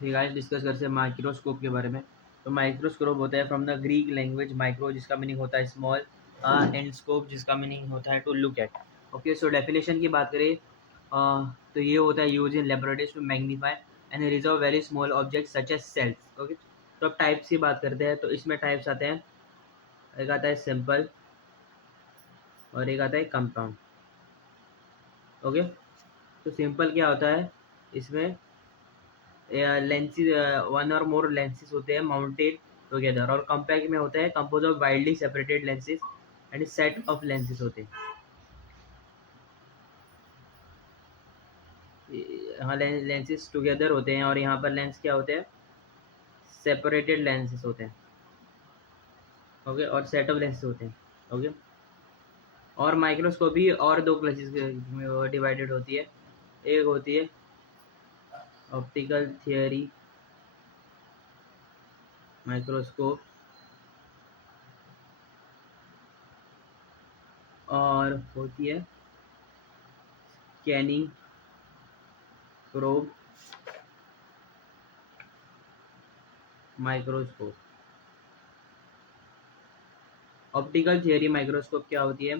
ठीक है, डिस्कस करते हैं माइक्रोस्कोप के बारे में। तो माइक्रोस्कोप होता है from the Greek language micro, जिसका मीनिंग होता है स्मॉल, एंड स्कोप जिसका मीनिंग होता है to look at. Okay, so definition की बात करें तो ये होता है use in laboratories to magnify and resolve very small object such as cells. Okay, तो अब टाइप्स की बात करते हैं। तो इसमें टाइप्स आते हैं, एक आता है सिंपल और एक आता है कंपाउंड। ओके, तो सिंपल क्या होता है, इसमें लेंसेज, वन और मोर लेंसेज होते हैं माउंटेड टुगेदर, और कॉम्पैक्ट में होता है compose of widely separated lenses and set of lenses होते हैं। यहाँ लेंसेज टुगेदर होते हैं और यहाँ पर लेंस क्या होते हैं, सेपरेटेड लेंसेज होते हैं। ओके, और सेट ऑफ लेंसेज होते हैं। ओके, और माइक्रोस्कोप भी और दो क्लासेस में डिवाइडेड होती है। एक होती है ऑप्टिकल थियरी माइक्रोस्कोप, और होती है scanning probe microscope. Optical theory microscope क्या होती है,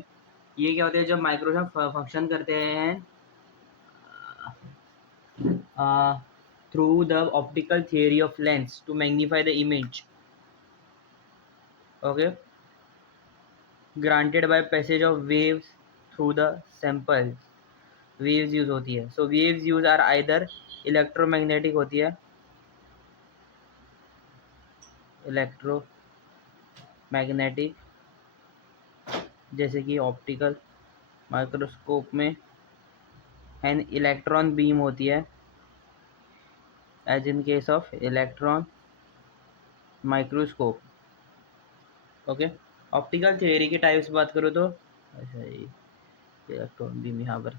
ये क्या होता है, जब माइक्रोस्कोप फंक्शन करते हैं through the optical theory of lens to magnify the image. Okay, granted by passage of waves through the sample. Waves use होती है, so waves use are either electromagnetic होती है, इलेक्ट्रोमैग्नेटिक, जैसे कि ऑप्टिकल माइक्रोस्कोप में, and electron beam होती है, as in case of electron microscope. Okay, optical theory की टाइप्स बात करो तो अच्छा, ये इलेक्ट्रॉन बीम यहाँ पर।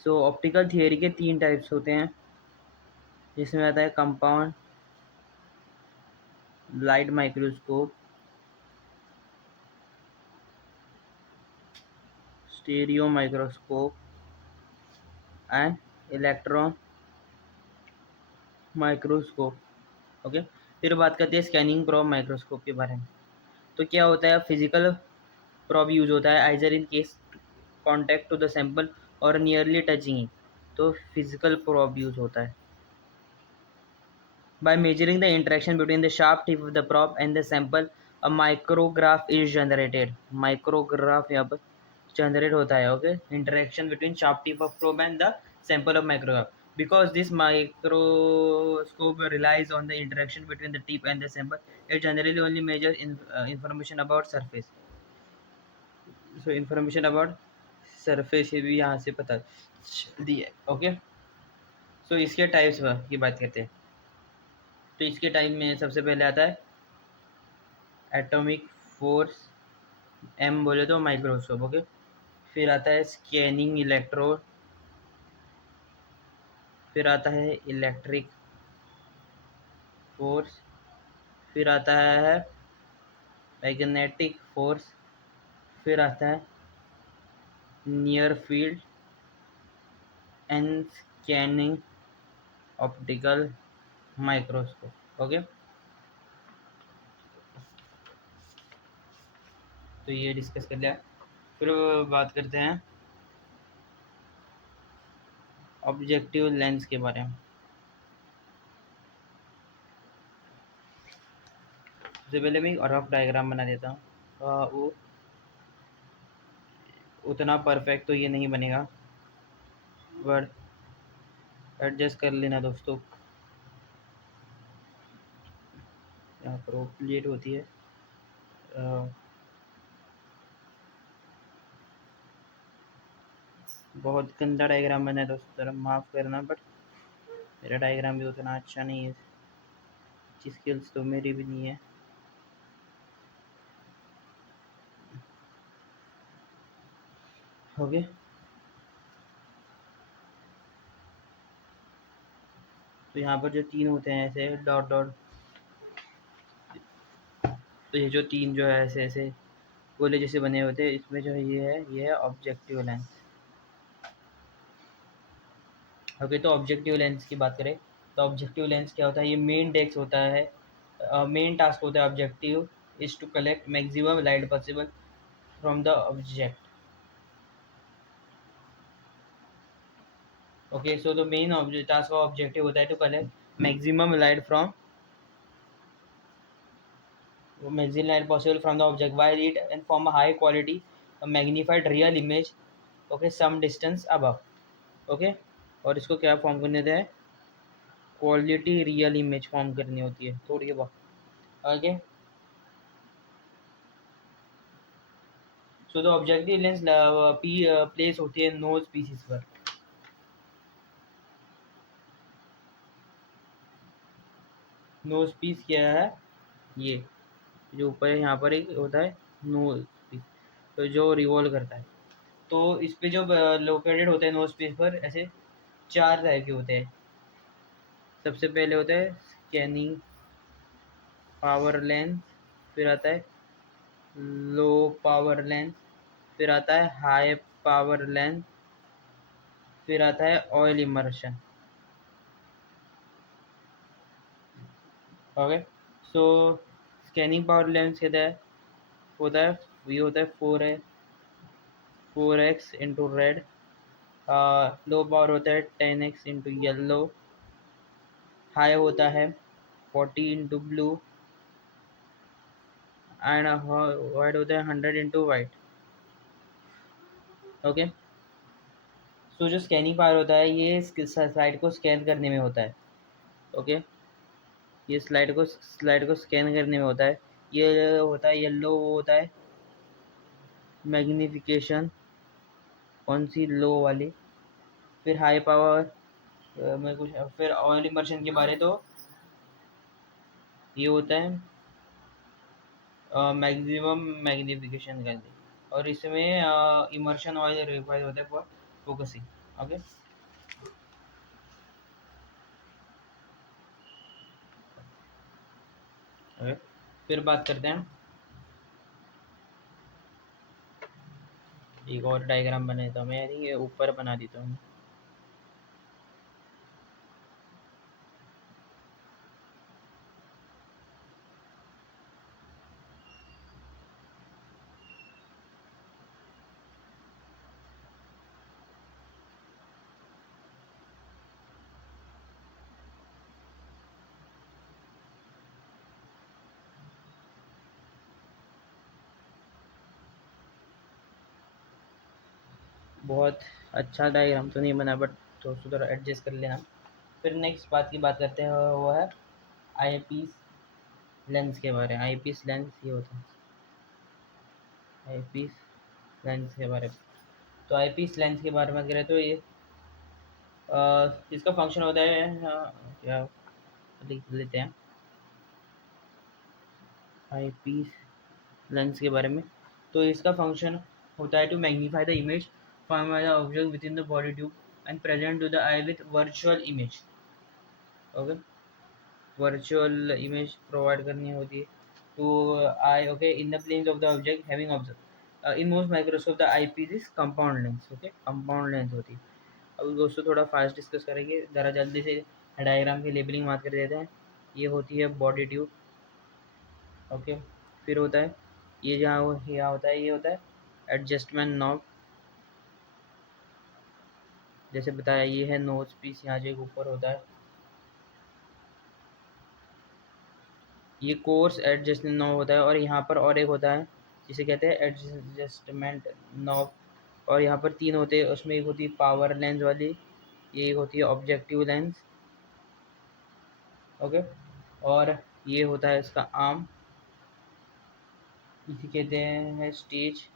सो ऑप्टिकल थियरी के तीन टाइप्स होते हैं, जिसमें आता है compound light microscope, stereo microscope and electron microscope. Okay, फिर बात करते हैं स्कैनिंग प्रोब माइक्रोस्कोप के बारे में। तो क्या होता है, फिजिकल प्रोब यूज होता है either in case contact to the sample और नियरली टचिंग, तो फिजिकल प्रोब यूज होता है। By measuring the interaction between the sharp tip of the probe and the sample, a micrograph is generated. Micrograph यहाँ पर generate होता है। Okay, interaction between sharp tip of probe and the sample of micrograph. Because this microscope relies on the interaction between the tip and the sample, it generally only measures information about surface. So information about surface भी यहाँ से पता दी है। Okay, so इसके types की बात करते हैं। तो इसके टाइम में सबसे पहले आता है एटॉमिक फोर्स, एम बोले तो माइक्रोस्कोप। ओके, फिर आता है स्कैनिंग इलेक्ट्रोड, फिर आता है इलेक्ट्रिक फोर्स, फिर आता है मैग्नेटिक फोर्स, फिर आता है near field and scanning optical microscope. Okay, तो ये डिस्कस कर लिया। फिर बात करते हैं ऑब्जेक्टिव लेंस के बारे में। सबसे पहले मैं एक रफ डायग्राम बना देता हूँ। वो उतना परफेक्ट तो ये नहीं बनेगा, बट एडजस्ट कर लेना दोस्तों। यहाँ पर वो प्लेट होती है, बहुत गंदा डायग्राम बना है दोस्तों, जरा माफ़ करना, बट मेरा डायग्राम भी उतना अच्छा नहीं है, अच्छी स्किल्स तो मेरी भी नहीं है। ओके, तो यहाँ पर जो तीन होते हैं ऐसे डॉट डॉट, तो ये जो तीन जो है ऐसे ऐसे गोले जैसे बने होते हैं, इसमें जो ये है ऑब्जेक्टिव लेंस। ओके, तो ऑब्जेक्टिव लेंस की बात करें तो ऑब्जेक्टिव लेंस क्या होता है, ये मेन डेस्क होता है, मेन टास्क होता है objective is to collect maximum light possible from the object. Okay, so the main task of objective होता है to collect maximum light from maximum light possible from the object while it and form a high quality a magnified real image, okay, some distance above, okay। और इसको क्या form करने देते हैं, quality real image form करनी होती है थोड़ी बहुत, okay. So the objective lens place होती है नोज पीसेस पर। नोज पीस क्या है, ये जो ऊपर है यहाँ पर एक होता है नोज पीस, तो जो रिवॉल्व करता है। तो इस पे जो लोकेटेड होते हैं नोज पीस पर ऐसे चार टाइप के होते हैं। सबसे पहले होता है स्कैनिंग पावर लेंस, फिर आता है लो पावर लेंस, फिर आता है हाई पावर लेंस, फिर आता है ऑयल इमर्शन, ओके। सो स्कैनिंग पावर लेंस कहता है होता है, ये होता है 4x into red, low power होता है 10x इंटू येल्लो, हाई होता है 40 इंटू ब्लू, एंड वाइट होता है 100 इंटू वाइट, ओके। सो जो स्कैनिंग पावर होता है ये स्लाइड को स्कैन करने में होता है, ओके। ये स्लाइड को स्कैन करने में होता है। ये होता है येलो, वो होता है मैग्निफिकेशन, कौन सी लो वाली, फिर हाई पावर में कुछ, फिर ऑयल इमर्शन के बारे तो ये होता है मैक्सिमम मैग्निफिकेशन का लिए, और इसमें इमर्शन ऑयल रिक्वायर होता है फॉर फोकसिंग, ओके। ओके, फिर बात करते हैं, एक और डायग्राम बना देता हूँ मैं, यानी ये ऊपर बना देता हूँ। बहुत अच्छा डायग्राम तो नहीं बना, बट दोस्तों थोड़ा एडजस्ट कर लेना। फिर नेक्स्ट बात की बात करते हैं, वो है आई पीस लेंस के बारे में। आई पीस लेंस ये होता है आई पीस लेंस के बारे में। तो आई पीस लेंस के बारे में करें तो ये इसका फंक्शन होता है क्या लिख लेते हैं आई पीस लेंस के बारे में। तो इसका फंक्शन होता है to magnify the image from the object with in the body tube and present to the eye with virtual image, okay. Virtual image provide करनी होती है to eye, okay, in the planes of the object having observe in most microscope the eye piece is compound lens, okay, compound lens होती है। अब दोस्तों थोड़ा fast discuss करेंगे, ज़रा जल्दी से डायग्राम की लेबलिंग बात कर देते हैं। ये होती है बॉडी ट्यूब, ओके। फिर होता है ये जहाँ यहाँ होता है, ये होता है एडजस्टमेंट नॉब, जैसे बताया ये है नोज पीस, यहाँ जो एक ऊपर होता है ये कोर्स एडजस्टमेंट नॉब होता है, और यहाँ पर और एक होता है जिसे कहते हैं एडजस्टमेंट नॉब, और यहाँ पर तीन होते हैं, उसमें एक होती है पावर लेंस वाली, ये एक होती है ऑब्जेक्टिव लेंस, ओके। और ये होता है इसका आर्म, इसे कहते हैं स्टेज।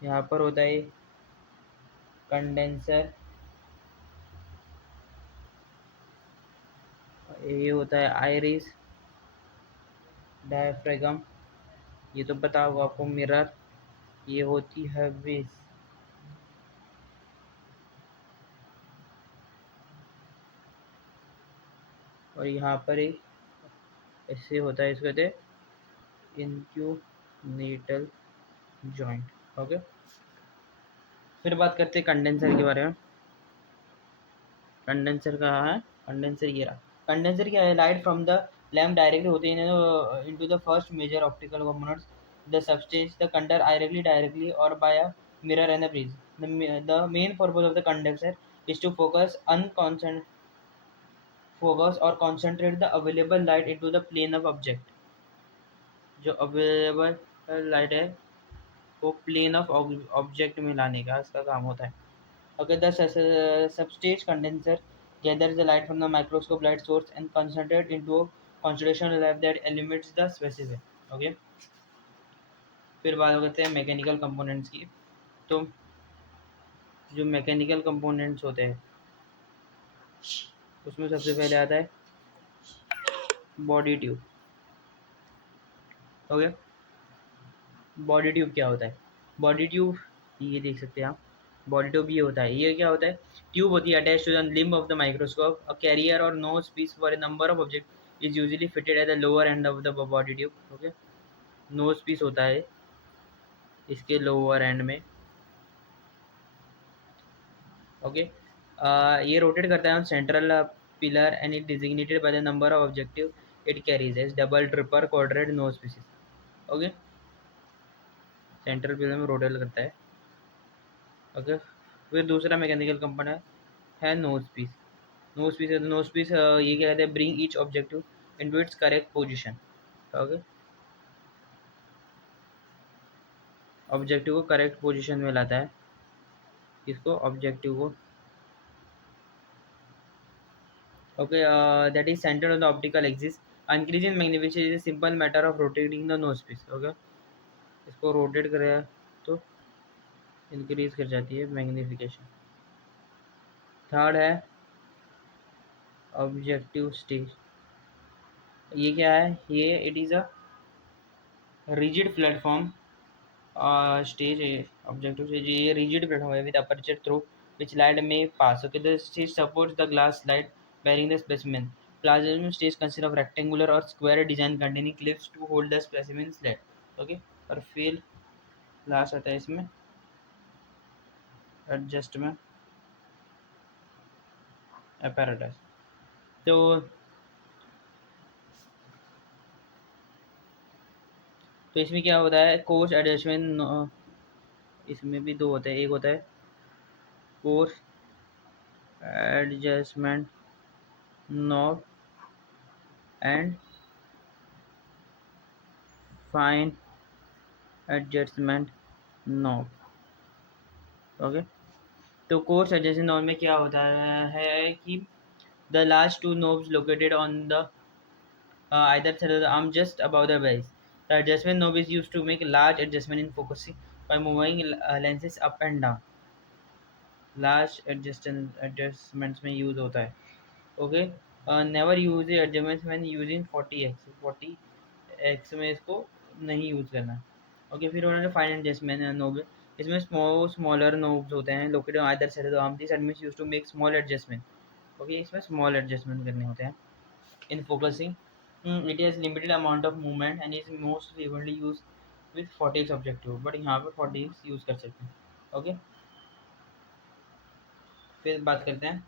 यहाँ पर होता है कंडेंसर, ये होता है आइरिस, डायफ्रागम, ये तो पता होगा आपको, मिरर, ये होती है बेस, और यहाँ पर एक ऐसे होता है, इसको कहते हैं इंक्यूनेटल जॉइंट, ओके। फिर बात करते हैं कंडेंसर के बारे में। कंडेंसर कहाँ है? कंडेंसर ये रहा। कंडेंसर क्या है? Light from the lamp directly होते हैं into the first major optical components the substance the conductor directly or by a mirror and a prism. The main purpose of the condenser is to focus or concentrate the available light into the plane of object. जो available light है वो plane of object में लाने का इसका काम होता है. Okay, the substage condenser gathers the light from the microscope light source and concentrate into a concentration level that eliminates the specific. Okay, फिर बात करते हैं मैकेनिकल कंपोनेंट्स की. तो जो मैकेनिकल कंपोनेंट्स होते हैं उसमें सबसे पहले आता है body tube. Okay, body tube क्या होता है? बॉडी ट्यूब ये देख सकते हैं आप. बॉडी ट्यूब ये होता है, ये क्या होता है? ट्यूब होती है attach to the limb of the microscope. A carrier और nose piece for a number of object is usually fitted at the lower end of the body tube. Okay, nose piece होता है इसके lower end में. Okay, ये rotate करता है on central pillar and it designated by the number of objective it carries as double triple quadrate nose pieces. Okay, central pillar में rotate करता है. ओके, फिर दूसरा मैकेनिकल कंपोनेंट है नोज पीस. नोज पीस है, nose piece ये क्या कहते हैं? Bring each objective into its correct position. Okay, objective को करेक्ट पोजीशन में लाता है. किसको? ऑब्जेक्टिव को. Okay, that is centre of the optical axis. Increase in magnification is a simple matter of rotating the nose piece. Okay, इसको rotate करें तो इंक्रीज कर जाती है मैग्निफिकेशन. थर्ड है ऑब्जेक्टिव स्टेज. ये क्या है? ये it is a rigid platform stage objective stage. ये rigid platform है with aperture through which light may pass. Okay, the stage supports the glass slide bearing the specimen. Plasma stage consists of rectangular or square design containing clips to hold the specimen slide. Okay, और फिर last आता है इसमें adjustment apparatus. तो इसमें क्या होता है? Coarse adjustment. इसमें भी दो होते हैं. एक होता है coarse adjustment knob and fine adjustment knob. Okay, तो कोर्स एडजस्टमेंट नॉब में क्या होता है कि the last two knobs located on the either side of the arm just above the base. The adjustment knob is used to make large adjustment in focusing by moving lenses up and down. Large adjustments में use होता है. Okay, never use adjustments when using 40x. 40x में इसको नहीं use करना. Okay, फिर उन्होंने fine adjustment knob. इसमें स्मॉलर नोब्स होते हैं located on either side of the arm. This adjustment used to make small adjustment. Okay, इसमें स्मॉल एडजस्टमेंट करने होते हैं in focusing. It has limited amount of movement and is most frequently used with 40x objective. But यहाँ पे 40x use कर सकते हैं. Okay, फिर बात करते हैं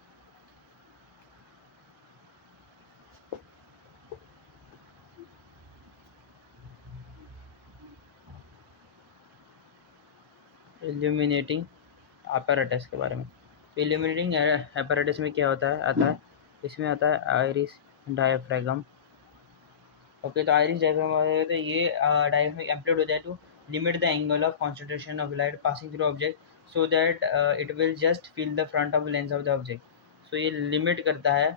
इल्यूमिनेटिंग apparatus के बारे में. इल्यूमिनेटिंग apparatus में क्या होता है? आता है इसमें आता है आयरिस डायफ्रागम. ओके, तो आयरिस डायफ्रागम है तो ये डायफ्रागम एम्प्लॉयड होता है to limit the angle of concentration of light passing through object so that it will just fill the front of lens of the object. So ये limit करता है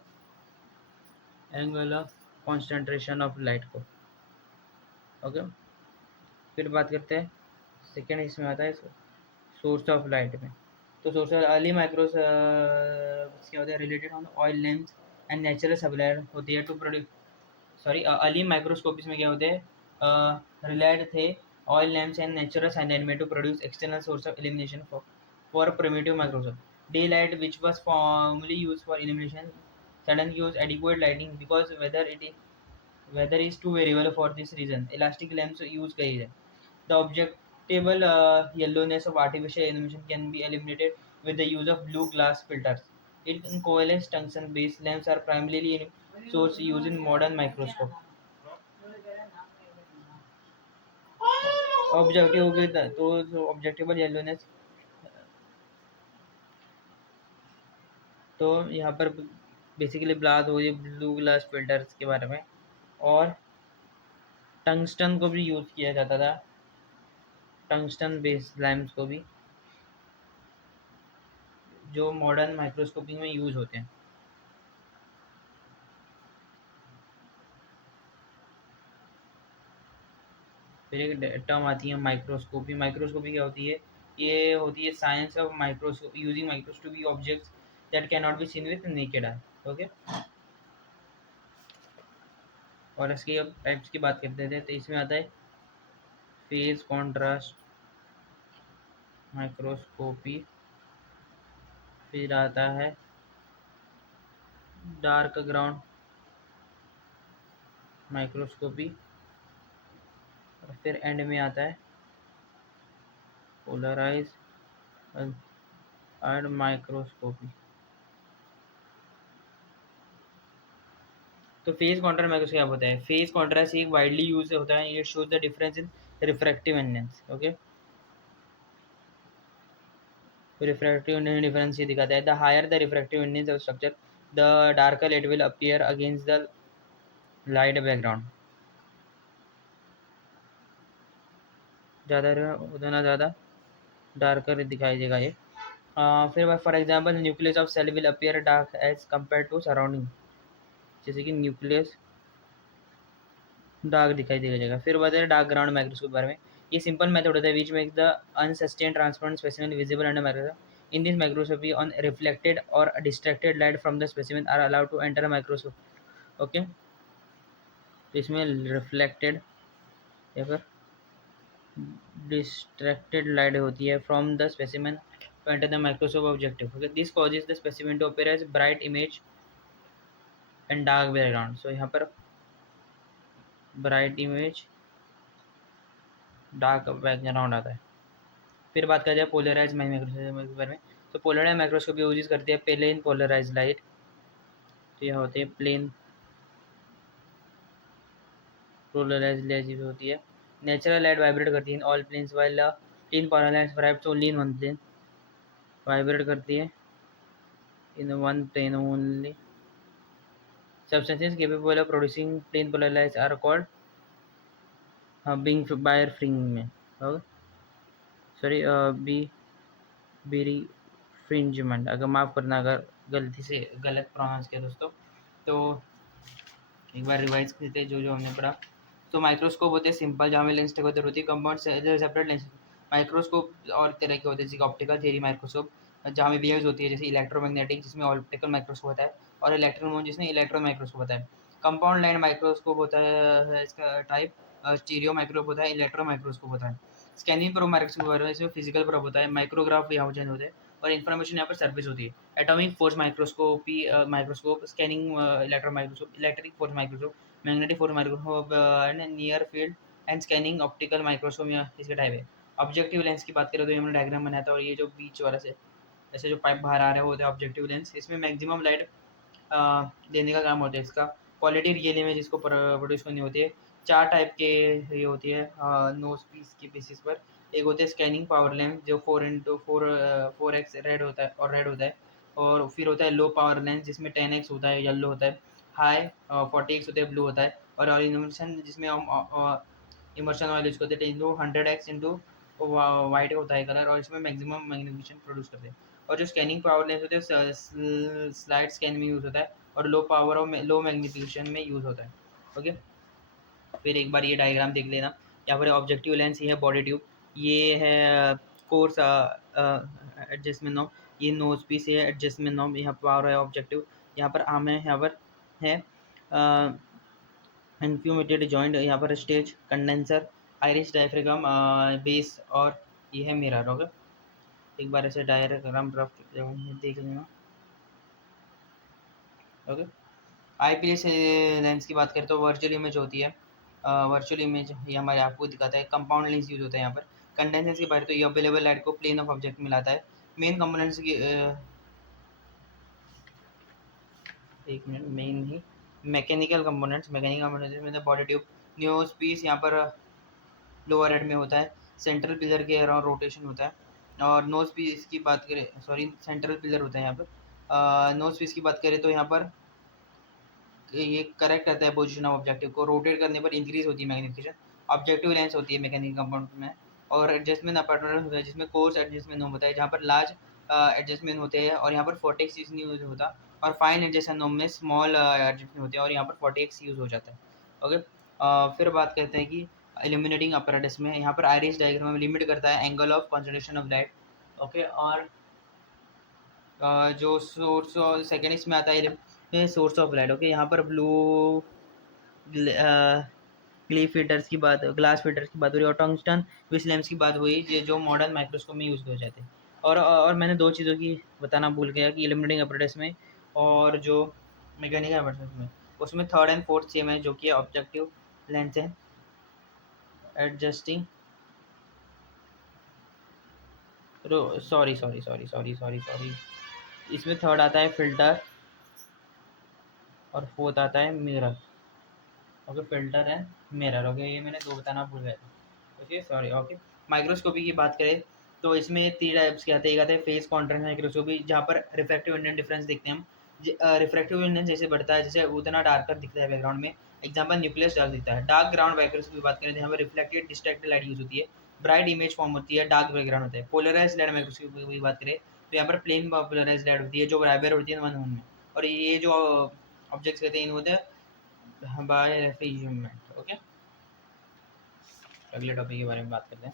angle of concentration of light को. Okay, फिर बात करते हैं second. इसमें आता है सोर्स ऑफ लाइट में. तो सोर्स ऑफ अर्ली माइक्रोस क्या होता है? Related on oil lens and natural supplier होती है to produce. Sorry, early microscopes में क्या होते हैं? रिलेटेड थे oil lamps and natural sunlight में to produce external source of illumination for primitive microscope. Daylight which was formerly use for illumination suddenly use adequate lighting because weather is too variable. For this reason elastic lamps use करी है. The objectable yellowness of artificial illumination can be eliminated with the use of blue glass filters. In coalesced tungsten based lamps are primarily in source used in modern microscope. Objective होगी तो ऑब्जेक्टिवल yellowness, तो यहाँ पर basically बात हो रही है blue glass filters के बारे में। और टंगस्टन को भी यूज़ किया जाता था, टंगस्टन बेस्ड लैम्प्स को भी, जो मॉडर्न माइक्रोस्कोपिंग में यूज होते हैं। फिर एक टर्म आती है माइक्रोस्कोपी। माइक्रोस्कोपी क्या होती है? ये होती है science of microscope using microscopy objects that can not be seen with naked eye. Okay, और इसकी अब टाइप्स की बात करते थे तो इसमें आता है फेज कॉन्ट्रास्ट माइक्रोस्कोपी, फिर आता है डार्क ग्राउंड माइक्रोस्कोपी, और फिर एंड में आता है पोलराइज एंड माइक्रोस्कोपी। तो फेज कॉन्ट्रास्ट माइक्रोस्कोपी क्या होता है? फेज कॉन्ट्रास्ट एक वाइडली यूज होता है, it shows the difference in refractive index. Okay, तो रिफ्रैक्टिव इंडेक्स डिफरेंस ये दिखाता है, the higher the refractive index of structure the darker it will appear against the light background. ज़्यादा उतना ज़्यादा डार्कर दिखाई देगा ये। फिर for example nucleus of cell will appear dark as compare to surrounding, जैसे कि न्यूक्लियस डार्क दिखाई देगा जाएगा। फिर बात है डार्क ग्राउंड माइक्रोस्कोप के बारे में। ये सिंपल मेथड होता है which makes the unstained transparent specimen visible under microscope. In this microscopy on reflected और distracted light from the specimen are allowed to enter microscope. Okay, तो इसमें रिफ्लेक्टेड या फिर डिस्ट्रैक्टेड लाइट होती है from the specimen to enter the microscope objective. Okay, this causes the specimen to appear as bright image and dark background. So यहाँ पर bright image dark background आता है। फिर बात करें पोलराइज माइक्रोस्कोप के बारे में। तो पोलराइज माइक्रोस्कोप यूज करती है प्लेन पोलराइज लाइट, तो यह होती है प्लेन पोलराइज लाइट यूज होती है। नेचुरल लाइट वाइब्रेट करती है in all planes while plane polarise vibrates only in one plane, vibrate करती है in one plane only. Substances capable of producing plane polarized are called being by fring में, sorry B berry फ्रिंजमेंट, अगर माफ़ करना अगर गलती से गलत प्रोनाउंस किया दोस्तों, तो एक बार रिवाइज करते हैं जो जो हमने पढ़ा। तो माइक्रोस्कोप होते हैं सिंपल, जहाँ में लेंस टेक होती है कंपाउंड सेपरेट लेंस। माइक्रोस्कोप और तरह के होते हैं, जैसे ऑप्टिकल थियरी माइक्रोस्कोप जहाँ में वेव्स होती है, जैसे इलेक्ट्रोमैग्नेटिक जिसमें ऑप्टिकल माइक्रोस्कोप होता है, और इलेक्ट्रॉन जिसमें इलेक्ट्रॉन माइक्रोस्कोप होता है। कंपाउंड लाइन माइक्रोस्कोप होता है इसका टाइप, स्टीरियो माइक्रोस्कोप होता है, इलेक्ट्रो माइक्रोस्कोप होता है। स्कैनिंग प्रोब माइक्रोस्कोप होता है, इसमें फिजिकल प्रोब होता है, माइक्रोग्राफ यहाँ चेंज होते हैं, और इन्फॉर्मेशन यहाँ पर सर्विस होती है। Atomic force microscopy microscope, scanning electro microscope, electric force microscope, magnetic force microscope and near field and scanning optical microscope या इसके टाइप है। ऑब्जेक्टिव लेंस की बात करें तो हमने डायग्राम बनाया था, और ये जो बीच वाला से ऐसे जो पाइप बाहर आ रहा है वो होता है ऑब्जेक्टिव लेंस। इसमें मैक्सिमम लाइट देने का काम होता है इसका। क्वालिटी रियल इमेज इसको प्रोड्यूस करनी होती है। चार टाइप के ये होती है नोज पीस के बेसिस पर। एक होते हैं स्कैनिंग पावर लेंस जो 4x रेड होता है और रेड होता है, और फिर होता है लो पावर लेंस जिसमें 10x होता है येलो होता है, हाई 40x होता है ब्लू होता है, और इमर्शन जिसमें हम इमर्शन ऑयल यूज करते हैं इंटू 100x इंटू वाइट होता है कलर, और इसमें मैक्सिमम मैग्निफिकेशन प्रोड्यूस करते हैं। और जो स्कैनिंग पावर लेंस होते हैं स्लाइड स्कैन में यूज़ होता है, और लो पावर और लो मैग्निफिकेशन में यूज़ होता है। ओके, फिर एक बार ये डायग्राम देख लेना। यहाँ पर ऑब्जेक्टिव लेंस ये है बॉडी ट्यूब, ये है कोर्स एडजस्टमेंट नॉब, ये नोज पीस है एडजस्टमेंट नॉब, यहाँ पावर है ऑब्जेक्टिव, यहाँ पर आर्म है, यहाँ पर है इन्फ्यूमेटेड जॉइंट, यहाँ पर stage condenser iris diaphragm base, और ये है मिरर। ओके, एक बार ऐसे डायग्राम ड्राफ्ट देख लेना। Okay, I P S lens की बात करें तो वर्चुअल इमेज होती है, वर्चुअल इमेज ये हमारे आपको दिखाता है। कंपाउंड लेंस यूज होता है यहाँ पर। कंडेंसेंस की बात तो ये अवेलेबल लाइट को प्लेन ऑफ ऑब्जेक्ट में लाता है। मेन कंपोनेंट्स की एक मिनट, मेन ही मैकेनिकल कंपोनेंट्स में बॉडी ट्यूब, न्यूज पीस यहाँ पर लोअर हेड में होता है, सेंट्रल पिलर के अराउंड रोटेशन होता है। और नोज पीस की बात करें, सॉरी सेंट्रल पिलर होता है यहाँ पर। नोज पीस की बात करें तो यहाँ पर ये करेक्ट करता है पोजीशन ऑफ ऑब्जेक्टिव को, रोटेट करने पर इंक्रीज होती है मैग्निफिकेशन, ऑब्जेक्टिव लेंस होती है मैकेनिकल कंपाउंड में। और एडजस्टमेंट अपार्टमेंट होता है जिसमें कोर्स एडजस्टमेंट नोम होता है, जहाँ पर लार्ज एडजस्टमेंट होते हैं और यहाँ पर 40x यूज नहीं होता। और फाइन एडजस्टमेंट नोम में स्मॉल एडजस्टमेंट होते हैं और यहाँ पर 40x यूज हो जाता है। ओके, फिर बात करते हैं कि इल्यूमिनेटिंग अपैरेटस में यहाँ पर आइरिस डायग्राम में लिमिट करता है angle of concentration of light. Okay, और जो सोर्स सेकेंड इसमें आता है सोर्स ऑफ लाइट। ओके, यहाँ पर ब्लू ग्लास फिल्टर्स की बात हो रही है, और टंगस्टन विस लेंस की बात हुई जो मॉडर्न माइक्रोस्कोप में यूज़ हो जाते हैं। और मैंने दो चीज़ों की बताना भूल गया कि इल्यूमिनेटिंग अपैरेटस में और जो मैकेनिकल अपैरेटस में, उसमें थर्ड एंड फोर्थ सेम है जो कि ऑब्जेक्टिव लेंस है एडजस्टिंग, सॉरी, इसमें थर्ड आता है फिल्टर और फोर्थ आता है mirror. Okay, filter and mirror. Okay, ये मैंने दो बताना भूल गया था। Okay sorry. ओके, माइक्रोस्कोपी की बात करें तो इसमें 3 टाइप्स के आते हैं। एक आता है फेस कॉन्ट्रास्ट माइक्रोस्कोपी, जहाँ पर रिफ्रैक्टिव इंडेंस डिफरेंस देखते हैं हम। रिफ्रैक्टिव इंडेंस जैसे बढ़ता है जैसे उतना डार्कर दिखता है बैकग्राउंड में। एग्जाम्पल न्यूक्लियस डार्क दिखता है। डार्क ग्राउंड माइक्रोस्कोपी की बात करें तो यहाँ पर रिफ्लेक्टेड डिस्ट्रैक्टेड लाइट यूज होती है, ब्राइट इमेज फॉर्म होती है, डार्क बैकग्राउंड होता है। पोलराइज लाइट माइक्रोस्कोपी की बात करें तो यहाँ पर प्लेन पोलराइज लाइट होती है जो बराबर होती है वन वन में। और ये जो ऑब्जेक्ट्स कहते हैं होते हैं बाय रेफ्रिजमेंट। ओके, अगले टॉपिक के बारे में बात करते हैं।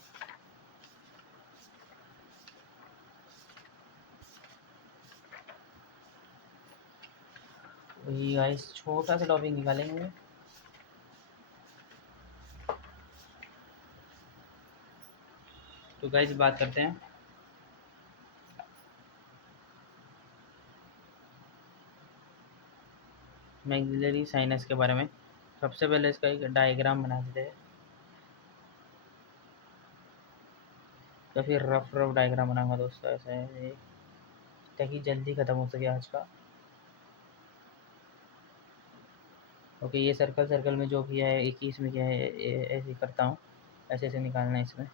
वही गाइस, छोटा सा टॉपिक निकालेंगे। तो गाइस बात करते हैं मैक्सिलरी साइनस के बारे में। सबसे पहले इसका एक डायग्राम बना देते हैं, काफ़ी रफ डायग्राम बनाऊंगा दोस्तों ऐसे ताकि जल्दी ख़त्म हो सके आज का। ओके, ये सर्कल सर्कल में जो किया है एक ही इसमें किया है, ऐसे ही करता हूँ, ऐसे ऐसे निकालना है इसमें।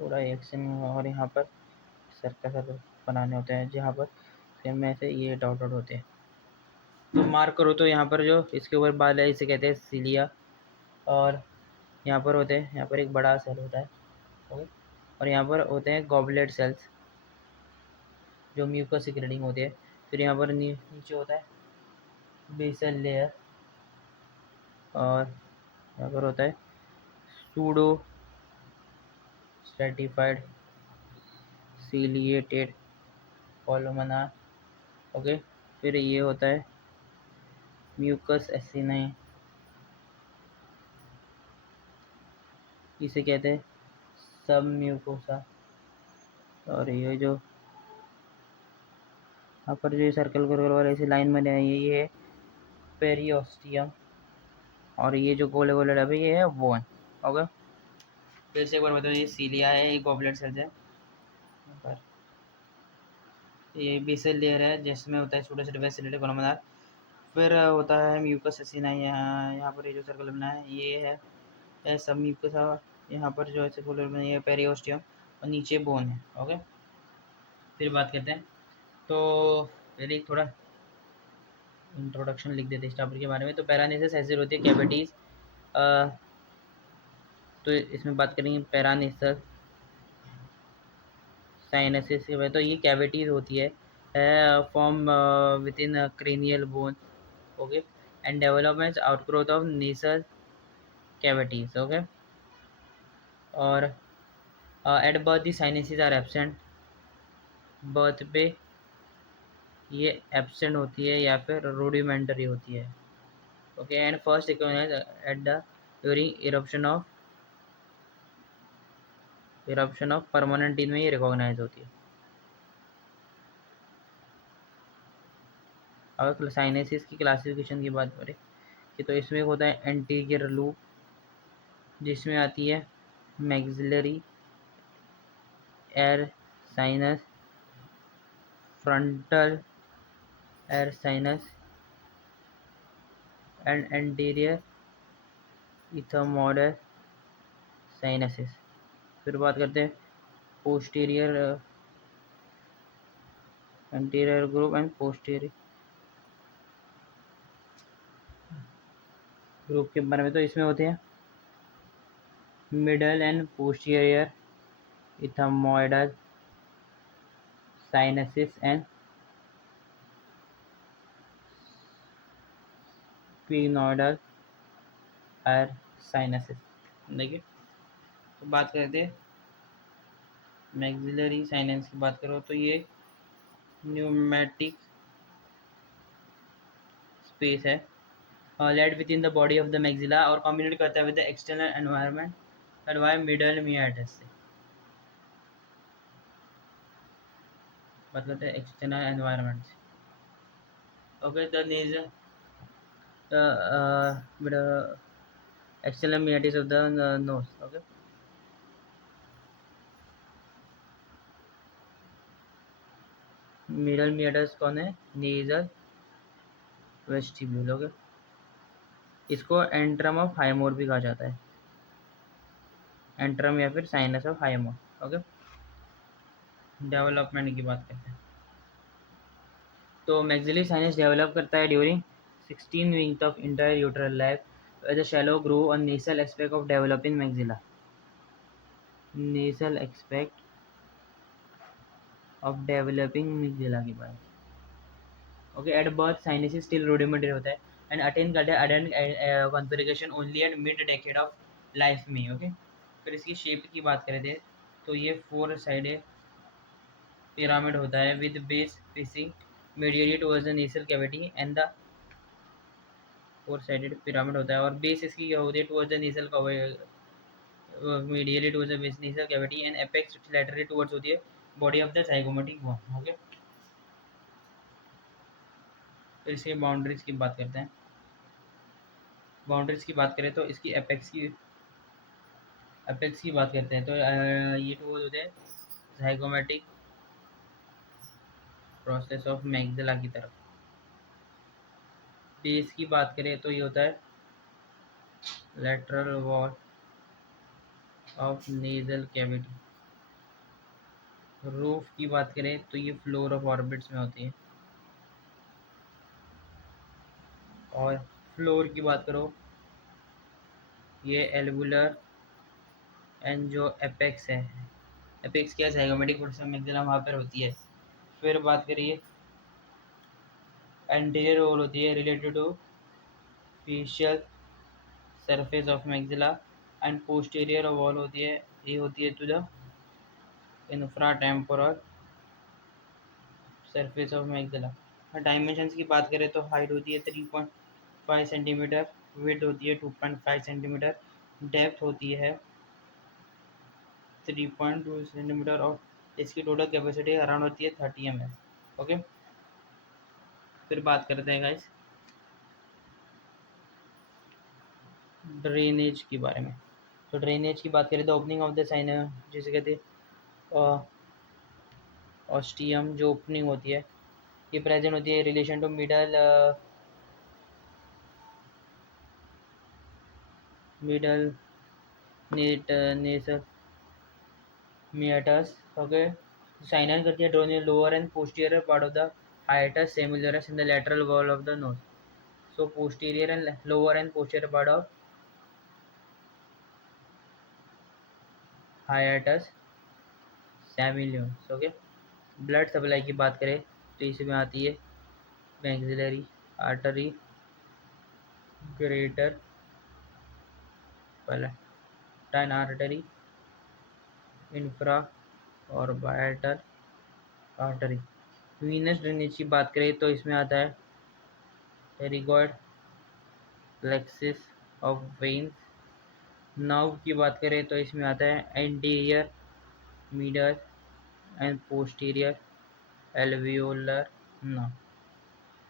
थोड़ा एक्शन और यहाँ पर सर्कल सर्कल बनाने होते हैं जहाँ पर फिर में से ये डॉट डॉट होते हैं। तो मार्क करो तो यहाँ पर जो इसके ऊपर बाल है इसे कहते हैं सीलिया। और यहाँ पर होते हैं, यहाँ पर एक बड़ा सेल होता है। ओके, और यहाँ पर होते हैं गॉबलेट सेल्स जो म्यूकस सिक्रेटिंग होती है। फिर यहाँ पर नीचे होता है बेसल लेयर, और यहाँ पर होता है pseudo stratified ciliated columnar. Okay, फिर ये होता है म्यूकस एसिनाई, इसे कहते हैं सब म्यूकोसा। और ये जो यहाँ पर जो सर्कल सर्कल वाले ऐसी लाइन बने हैं ये है पेरियोस्टियम। और ये जो गोले गोले डब्बे ये है वो है। ओके, फिर से एक बार बताओ, ये सीलिया है, ये गॉबलेट सेल्स है, ये बेसल लेयर है जिसमें होता है छोटे छोटे वेसिलेटेड कोलमनार। फिर होता है म्यूकस एसिना, यहाँ पर ये जो सर्कल बना है ये है सब म्यूकस। यहाँ पर जो ऐसे फूल बने ये पेरियोस्टियम और नीचे बोन है। ओके, फिर बात करते हैं तो पहले एक थोड़ा इंट्रोडक्शन लिख देते हैं स्टापर के बारे में। तो पैरानेसिस ऐसे होती है कैविटीज़। तो इसमें बात करेंगे पैरानेसल साइनसिस के बारे में। तो ये कैविटीज़ होती है form within cranial bone. Okay, and development outgrowth of nasal cavities. Okay, और at birth the sinuses are absent, birth पे ये एब्सेंट होती है या फिर रूडिमेंटरी होती है। Okay, and first recognise at the during eruption of permanent teeth में ये रिकॉग्नाइज होती है। अगर साइनेसिस की क्लासिफिकेशन की बात करें कि तो इसमें होता है एंटीरियर लूप, जिसमें आती है maxillary air sinus, frontal air sinus and anterior ethmoidal sinuses. फिर बात करते हैं posterior anterior group and posterior group के बारे में। तो इसमें होते हैं middle and posterior ethmoidal sinuses and sphenoidal air sinuses. देखिए, तो बात करते हैं मैक्सिलरी साइनस की बात करो तो ये न्यूमेटिक स्पेस है laid with in the body of the maxilla और कम्युनिकेट करता है with the external environment by middle meatus से। बात करते हैं एक्सटर्नल एनवायरनमेंट से। Okay, the nasal external meatus of the nose. Okay, middle meatus कौन है? Nasal vestibule. ओके, इसको एंट्रम ऑफ हाइमोर भी कहा जाता है, एंट्रम या फिर sinus of Highmore. Okay, development की बात करते हैं तो मैक्सिलरी साइनस डेवलप करता है during 16 week of intrauterine life as a shallow groove on nasal aspect of developing maxilla. Nasal aspect of developing maxilla की बात। Okay, at birth sinus still rudimentary होता है एंड अटेन करते हैं adult configuration only at mid decade of life में। Okay, फिर इसकी shape की बात करें थे तो ये 4 साइडेड पिरामिड होता है with base facing medially towards the nasal cavity and the 4 sided pyramid होता है और बेस इसकी क्या होती है towards the nasal medially towards the base nasal cavity and apex laterally towards होती है body of the zygomatic bone. Okay, फिर इसके बाउंड्रीज की बात करते हैं। बाउंड्रीज की बात करें तो इसकी एपेक्स की बात करते हैं तो ये टूवर्ड होते हैं ज़ाइगोमेटिक प्रोसेस ऑफ मैग्जिला की तरफ। बेस की बात करें तो ये होता है lateral wall of nasal cavity. Roof की बात करें तो ये फ्लोर ऑफ ऑर्बिट्स में होती है और फ्लोर की बात करो ये एल्वुलर एंड जो एपेक्स है, एपेक्स क्या ज़ाइगोमेटिक प्रोसेस ऑफ मैग्जिला वहाँ पर होती है। फिर बात करिए एंटीरियर वॉल होती है related to facial surface of maxilla and posterior wall होती है ये होती है to the infratemporal surface of maxilla. Dimensions की बात करें तो हाइट होती है 3.5 सेंटीमीटर, विड्थ होती है 2.5 सेंटीमीटर, डेप्थ होती है 3.2 सेंटीमीटर और इसकी टोटल कैपेसिटी अराउंड होती है 30 ml। ओके, फिर बात करते हैं गाइस ड्रेनेज के बारे में। तो ड्रेनेज की बात करें तो ओपनिंग ऑफ द साइन जिसे कहते हैं ऑस्टियम, जो ओपनिंग होती है ये प्रेजेंट होती है relation to middle nasal meatus. Okay, sinus करती है drain lower end posterior part of the hiatus semiluris in the lateral wall of the nose. So posterior and lower and posterior part of hiatus semiluris. Okay, blood supply की बात करें तो इसमें आती है maxillary artery, greater palatine artery, infra और बायटर artery. Venus drainage की बात करें तो इसमें आता है pterygoid plexus of veins. Nerve की बात करें तो इसमें आता है anterior, middle and posterior alveolar nerve.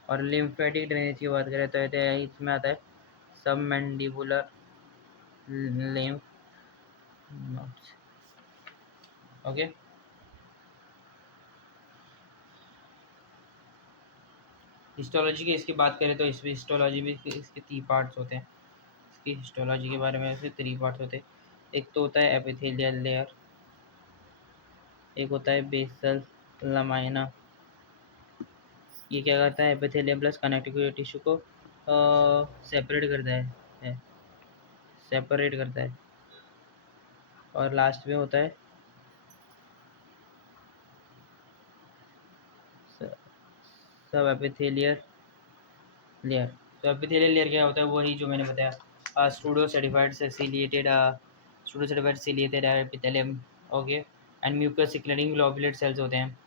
और लिम्फेटिक ड्रेनेज की बात करें तो इसमें आता है सब mandibular lymph nodes. Okay, histology की इसकी बात करें तो इसमें हिस्टोलॉजी भी इसके 3 पार्ट्स होते हैं। इसकी हिस्टोलॉजी के बारे में इसमें 3 पार्ट्स होते हैं। एक तो होता है एपिथेलियल लेयर, एक होता है बेसल लामाइना। ये क्या करता है, एपिथेलियम प्लस कनेक्टिव टिश्यू को सेपरेट करता है सेपरेट करता है। और लास्ट में होता है सब एपिथेलियर लेयर। तो एपिथेलियल लेयर क्या होता है, वही जो मैंने बताया, pseudo stratified ciliated epithelium. Okay, and mucus secreting goblet cells होते हैं,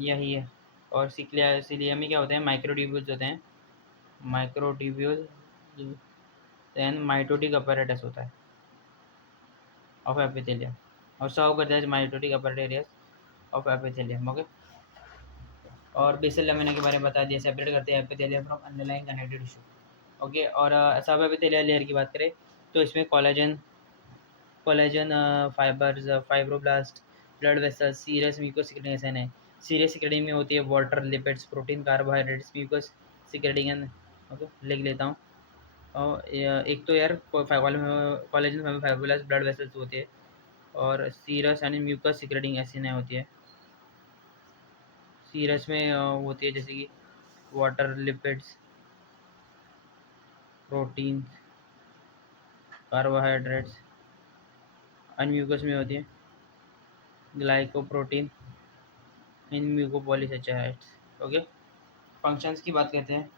यही है। और सिलिया में क्या होते हैं, माइक्रोट्यूब्यूल्स होते हैं, माइक्रोट्यूब्यूल देन माइटोटिक अपैरेटस होता है ऑफ एपिथेलियम, और सर्व करता है mitotic apparatus of epithelium. Okay, और बेसल लैमिना के बारे में बता दिया, सेपरेट करते हैं epithelium from underlying connective tissue. Okay, और सब एपिथेलियल लेयर की बात करें तो इसमें collagen fibres, fibroblast, blood vessels, serous mucus secretion है। सीरस सिक्रेटिंग में होती है water, lipids, protein, carbohydrates, mucus secreting. Okay, लिख लेता हूँ। और एक तो यार कोलेजन फाइब्रोब्लास्ट ब्लड वेसल्स होती है, और सीरस यानी म्यूकस सिक्रेटिंग एसिड होती है। सीरस में होती है जैसे कि water, lipids, protein, carbohydrates. In mucus में होती है glycoprotein in mucopolysaccharides. Okay, functions की बात करते हैं।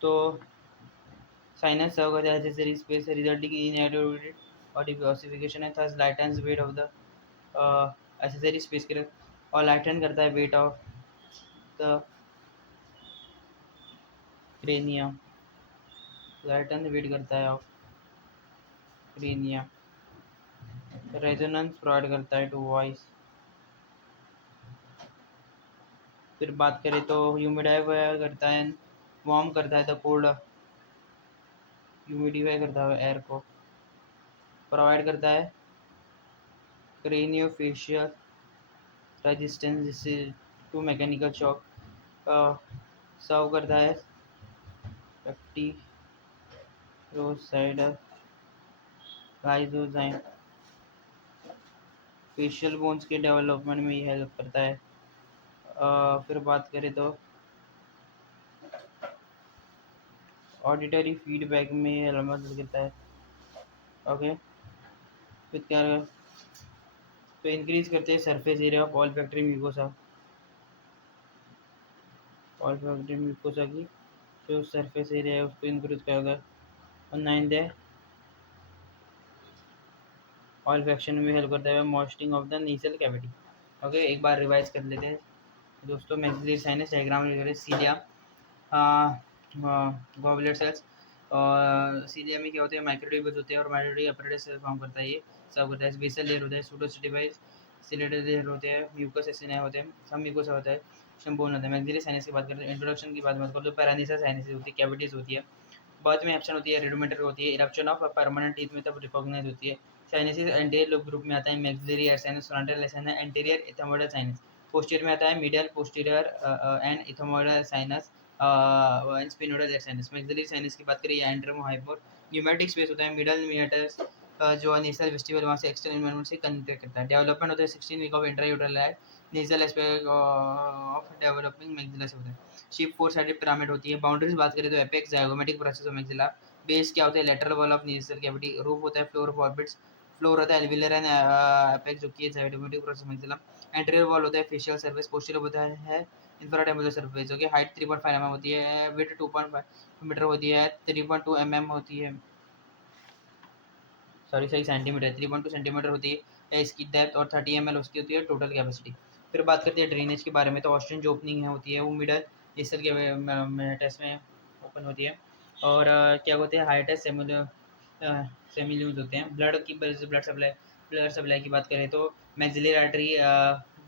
तो साइनस सर्व करता है necessary space resulting in edibility और डिओसिफिकेशन है, thus lightens weight of the accessory space के, और लाइटन करता है weight of the crania, lighten weight करता है ऑफ क्रेनिया। रेजोनेंस प्रोवाइड करता है टू वॉइस। फिर बात करें तो ह्यूमिडिफाई करता है, वार्म करता है द कोल्ड, ह्यूमिडिफाई करता है एयर को, प्रोवाइड करता है craniofacial resistance to mechanical shock, serve करता है पेप्टिडोसाइडल लाइसोजाइम, फेशियल बोन्स के डेवलपमेंट में ये हेल्प करता है। फिर बात करें तो ऑडिटरी फीडबैक में हेल्प मदद करता है। ओके, फिर क्या तो इंक्रीज करते हैं surface area of olfactory mucosa, olfactory mucosa की जो सरफेस एरिया है उसको इंक्रीज करेगा। और 9 है ऑल्फैक्शन में हेल्प करता है moisturizing of the nasal cavity. Okay, एक बार रिवाइज कर लेते हैं दोस्तों। Maxillary sinus diagram, cilia, goblet cells, और सीलिया में क्या होते हैं, माइक्रोट्यूब्यूल्स होते हैं, और माइक्रोट्यूब अपैरेटस फॉर्म करता है, ये सब करता है। बेसल लेयर होता है, सूडोसिटिफाइड सिलेटेड लेयर होते हैं, म्यूकस एसिनाई होते हैं, सब म्यूकोसा होता है, शंबोन होता है। मैक्सिलरी साइनस की बात करते हैं, इंट्रोडक्शन की बात करें तो पैरानीसा साइनस होती है, कैविटीज होती है, बर्थ में एब्सेंट होती है, रेडोमेटर होती है, इरप्शन ऑफ परमानेंट टीथ में तब रिकॉग्नाइज होती है। साइनसिस एंटीरियर ग्रुप में आता है, maxillary air sinus, frontal sinus, anterior ethmoidal sinus. पोस्टीरियर में आता है medial posterior and ethmoidal sinus, sphenoidal air sinus. Maxillary sinus की बात करें, एंड्रोमो हाइपोर न्यूमेटिक स्पेस होता है, मिडल मीटर्स जो नेसल वेस्टिबल वहाँ से एक्सटर्नल एनवायरनमेंट से कनेक्ट करता है। डेवलपमेंट होता है 16 week of intrauterine life, nasal aspect of developing maxilla से होता है। शिप 4 साइडेड पिरामिड होती है। बाउंड्रीज बात करें तो apex zygomatic process of maxilla, base क्या होता है, lateral wall of nasal cavity, roof होता है फ्लोर ऑफ ऑर्बिट्स, फ्लोर होता है एल्विलर एंड एपेक्स जो कि है zygomatic process maxilla. Anterior wall होता है फेशियल सर्फेस, पोस्टीरियर होता है इंफ्राटेबुलर सर्फेस। ओके, हाइट 3.5 mm होती है, विड्थ 2.5 मीटर होती है, 3.2 mm होती है, सही सेंटीमीटर, 3.2 सेंटीमीटर होती है इसकी डेप्थ, और 30 ml उसकी होती है टोटल कैपेसिटी। फिर बात करते हैं ड्रेनेज के बारे में, तो ऑस्ट्रिन जो ओपनिंग है होती है वो मिडल नेसल के टेस्ट में ओपन होती है। और क्या होते हैं, हाई टेस्ट सेमिल्यूज होते हैं। ब्लड सप्लाई की बात करें तो maxillary artery,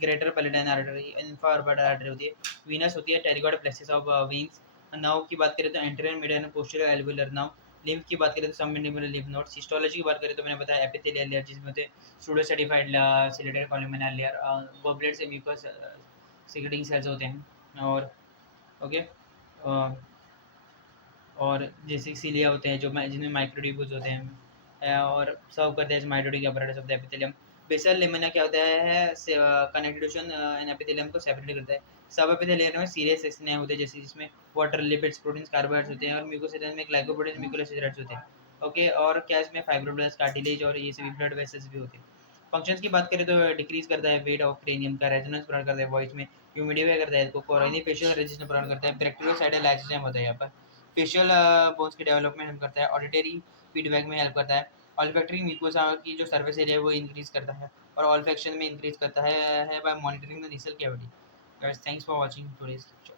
greater palatine artery, infra orbital artery होती है। वीनस होती है, टेरिकॉइड प्लेक्सस ऑफ वीन्स, नाव की बात करें तो एंटेरियर मीडियन पोस्टीरियर एल्वियोलर नाव। लिम्फ की बात करें तो सबमेंडिबुलर लिम्फ नोड्स। हिस्टोलॉजी की बात करें तो मैंने बताया एपिथेलियल लेयर जिसमें होते pseudo stratified ciliated columnar layer, goblet से म्यूकस सिक्रेटिंग सेल्स होते हैं। और ओके, और जैसे सीलिया होते हैं जो जिनमें माइक्रोट्यूब्यूल्स होते हैं, और सर्व करते हैं mitotic apparatus of the epithelium. Basal lamina क्या होता है कनेक्टिवेशन इन एपिथेलियम को सेपरेट करता है। सब एपिथेलियम में सीरियस सेक्शन होते हैं जैसे जिसमें वाटर, लिपिड्स, प्रोटीन्स, कार्बोहाइड्रेट्स होते हैं, और म्यूकोसिस में ग्लाइकोप्रोटीन, म्यूकोसिस होते हैं। ओके, और क्या इसमें फाइब्रोब्लास्ट, कार्टिलेज और ये सभी ब्लड वेसल्स भी होते हैं। फंक्शंस की बात करें तो डिक्रीज करता है वेट ऑफ क्रेनियम का, रेजोनेंस प्रदान करता है वॉइस में, ह्यूमिडिफाई करता है, कोरोनी फेशियल रेजिस्टेंस प्रदान करता है, बैक्टीरियोसाइडल लाइसोजाइम होता है यहाँ पर। फेशियल बोन्स के डेवलपमेंट हेल्प करता है, ऑडिटरी फीडबैक में हेल्प करता है, ऑल्फैक्टरी म्यूकोसा की जो सर्फेस एरिया है वो इंक्रीज करता है, और ऑल्फैक्शन में इंक्रीज करता है by monitoring the nasal cavity. Guys, thanks for watching today's lecture.